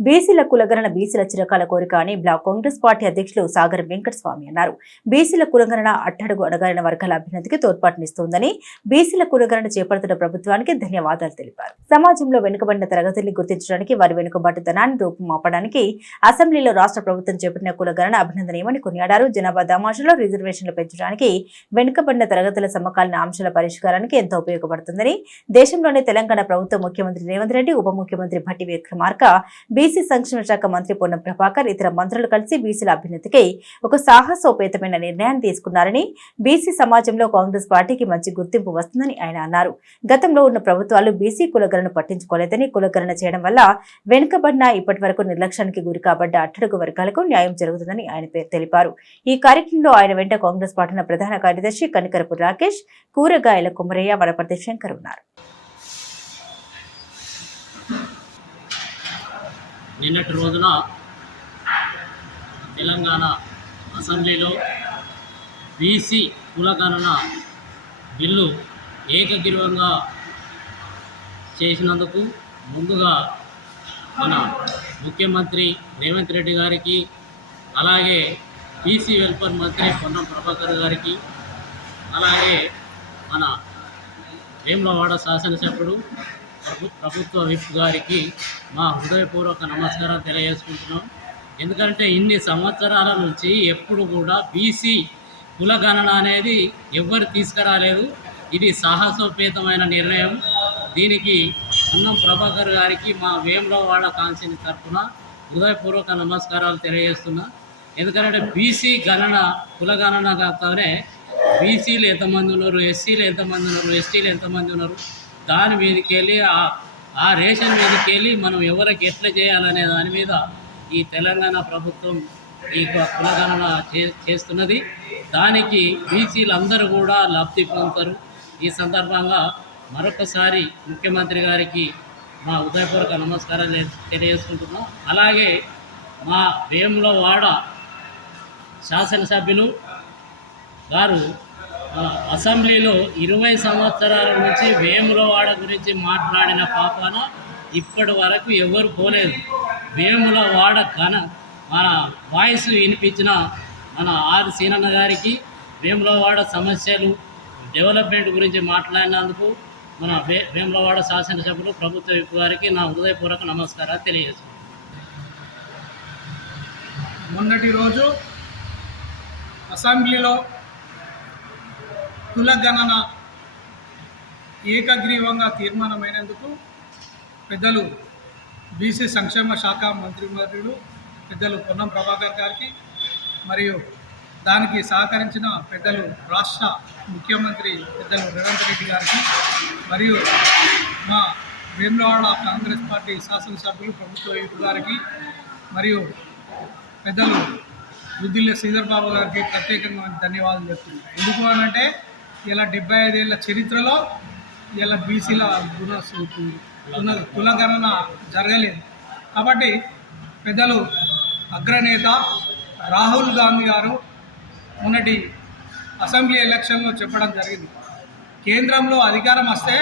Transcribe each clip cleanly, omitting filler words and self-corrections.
బీసీల కులగణన బీసీల చిరకాల కోరిక అని బ్లాక్ కాంగ్రెస్ పార్టీ అధ్యక్షులు సాగర్ వెంకటస్వామి అన్నారు. బీసీల కులగణన అట్టడుగు అణగారిన వర్గాల అభ్యున్నతికి తోడ్పాటునిస్తోందని, బీసీల కులగణన చేపడుతున్న ప్రభుత్వానికి ధన్యవాదాలు తెలిపారు. సమాజంలో వెనుకబడిన తరగతుల్ని గుర్తించడానికి, వారి వెనుకబాటుతనాన్ని రూపుమాపడానికి అసెంబ్లీలో రాష్ట్ర ప్రభుత్వం చేపట్టిన కులగణన అభినందనీయమని కొనియాడారు. జనాభా దామాషలో రిజర్వేషన్లు పెంచడానికి, వెనుకబడిన తరగతుల సమకాలీన అంశాల పరిష్కారానికి ఎంతో ఉపయోగపడుతుందని, దేశంలోనే తెలంగాణ ప్రభుత్వం ముఖ్యమంత్రి రేవంత్ రెడ్డి, ఉప ముఖ్యమంత్రి భట్టి విక్రమార్క, బీసీ సంక్షేమ శాఖ మంత్రి పొన్నం ప్రభాకర్, ఇతర మంత్రులు కలిసి బీసీల అభ్యున్నతికై ఒక సాహసోపేతమైన నిర్ణయాన్ని తీసుకున్నారని, బీసీ సమాజంలో కాంగ్రెస్ పార్టీకి మంచి గుర్తింపు వస్తుందని ఆయన అన్నారు. గతంలో ఉన్న ప్రభుత్వాలు బీసీ కులగణన పట్టించుకోలేదని, కులగణన చేయడం వల్ల వెనుకబడిన ఇప్పటి వరకు నిర్లక్ష్యానికి గురి కాబడ్డ అట్టడుగు వర్గాలకు న్యాయం జరుగుతుందని ఆయన తెలిపారు. ఈ కార్యక్రమంలో ఆయన వెంట కాంగ్రెస్ పార్టీ ప్రధాన కార్యదర్శి కనికరపు రాకేష్, కూరగాయల కుమరయ్య, వనపర్తి శంకర్ ఉన్నారు. నిన్నటి రోజున తెలంగాణ అసెంబ్లీలో బీసీ కులగణన బిల్లు ఏకగ్రీవంగా చేసినందుకు ముందుగా మన ముఖ్యమంత్రి రేవంత్ రెడ్డి గారికి, అలాగే బీసీ వెల్ఫేర్ మంత్రి పొన్నం ప్రభాకర్ గారికి, అలాగే మన వేములవాడ శాసనసభ్యుడు ప్రభుత్వ విప్ గారికి మా హృదయపూర్వక నమస్కారం తెలియజేసుకుంటున్నాం. ఎందుకంటే ఇన్ని సంవత్సరాల నుంచి ఎప్పుడు కూడా బీసీ కులగణన అనేది ఎవ్వరు తీసుకురాలేదు. ఇది సాహసోపేతమైన నిర్ణయం. దీనికి పొన్నం ప్రభాకర్ గారికి మా వేములవాడ కాన్స్టిట్యూన్సీ తరఫున హృదయపూర్వక నమస్కారాలు తెలియజేస్తున్నా. ఎందుకంటే బీసీ గణన కులగణన కాకనే బీసీలు ఎంతమంది ఉన్నారు, ఎస్సీలు ఎంతమంది ఉన్నారు, ఎస్టీలు ఎంతమంది ఉన్నారు, దాని మీదకి వెళ్ళి ఆ రేషన్ మీదకి వెళ్ళి మనం ఎవరికి ఎట్లా చేయాలనే దాని మీద ఈ తెలంగాణ ప్రభుత్వం ఈ కులగణన చేస్తున్నది. దానికి బీసీలందరూ కూడా లబ్ధి పొందుతారు. ఈ సందర్భంగా మరొకసారి ముఖ్యమంత్రి గారికి మా హృదయపూర్వక నమస్కారాలు తెలియజేసుకుంటున్నాం. అలాగే మా వేములవాడ శాసనసభ్యులు గారు అసెంబ్లీలో 20 సంవత్సరాల నుంచి వేములవాడ గురించి మాట్లాడిన పాపాన ఇప్పటి వరకు ఎవరు పోలేదు. వేములవాడ మన వాయిస్ వినిపించిన మన ఆర్ సీనన్న గారికి, వేములవాడ సమస్యలు డెవలప్మెంట్ గురించి మాట్లాడినందుకు మన వేములవాడ శాసనసభ్యులు ప్రభుత్వ విప్ గారికి నా హృదయపూర్వక నమస్కారాలు తెలియజేస్తున్నాను. మొన్నటి రోజు అసెంబ్లీలో కులగణన ఏకగ్రీవంగా తీర్మానమైనందుకు పెద్దలు బీసీ సంక్షేమ శాఖ మంత్రివర్యులు పెద్దలు పొన్నం ప్రభాకర్ గారికి, మరియు దానికి సహకరించిన పెద్దలు రాష్ట్ర ముఖ్యమంత్రి పెద్దలు రేవంత్ రెడ్డి గారికి, మరియు మా వేములవాడ కాంగ్రెస్ పార్టీ శాసనసభ్యులు ప్రభుత్వ విప్ గారికి, మరియు పెద్దలు దుద్దిల్ల శ్రీధర్ బాబు గారికి ప్రత్యేకంగా ధన్యవాదాలు చెప్తున్నాను. ఎందుకు అనంటే ఇలా 75 ఏళ్ళ చరిత్రలో ఇలా బీసీల కులగణన జరగలేదు. కాబట్టి పెద్దలు అగ్రనేత రాహుల్ గాంధీ గారు మొన్నటి అసెంబ్లీ ఎలక్షన్లో చెప్పడం జరిగింది, కేంద్రంలో అధికారం వస్తే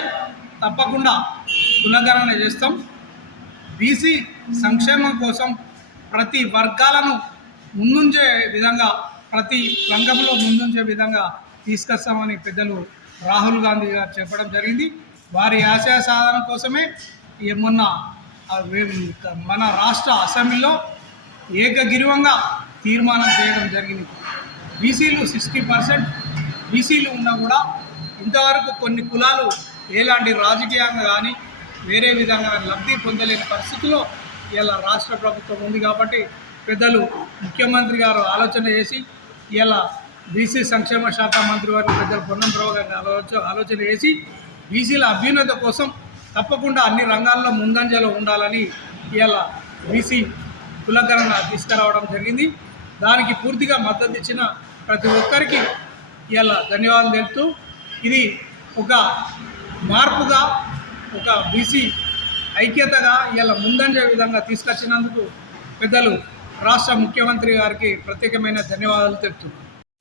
తప్పకుండా కులగణన చేస్తాం, బీసీ సంక్షేమం కోసం ప్రతి వర్గాలను ముందుంచే విధంగా, ప్రతి రంగంలో ముందుంచే విధంగా తీసుకొస్తామని పెద్దలు రాహుల్ గాంధీ గారు చెప్పడం జరిగింది. వారి ఆశయ సాధన కోసమే మొన్న మన రాష్ట్ర అసెంబ్లీలో ఏకగ్రీవంగా తీర్మానం చేయడం జరిగింది. బీసీలు 60% బీసీలు ఉన్నా కూడా ఇంతవరకు కొన్ని కులాలు ఎలాంటి రాజకీయంగా కానీ వేరే విధంగా లబ్ధి పొందలేని పరిస్థితిలో ఇలా రాష్ట్ర ప్రభుత్వం ఉంది. కాబట్టి పెద్దలు ముఖ్యమంత్రి గారు ఆలోచన చేసి ఇలా బీసీ సంక్షేమ శాఖ మంత్రి వారిని పెద్దలు పొన్నం ప్రభాకర్ గారు ఆలోచన చేసి బీసీల అభ్యున్నత కోసం తప్పకుండా అన్ని రంగాల్లో ముందంజలో ఉండాలని ఇలా బీసీ కులగణన తీసుకురావడం జరిగింది. దానికి పూర్తిగా మద్దతు ఇచ్చిన ప్రతి ఒక్కరికి ఇలా ధన్యవాదాలు తెలుపుతూ, ఇది ఒక మార్పుగా, ఒక బీసీ ఐక్యతగా ఇలా ముందంజే విధంగా తీసుకొచ్చినందుకు పెద్దలు రాష్ట్ర ముఖ్యమంత్రి గారికి ప్రత్యేకమైన ధన్యవాదాలు తెలుపుతున్నాను.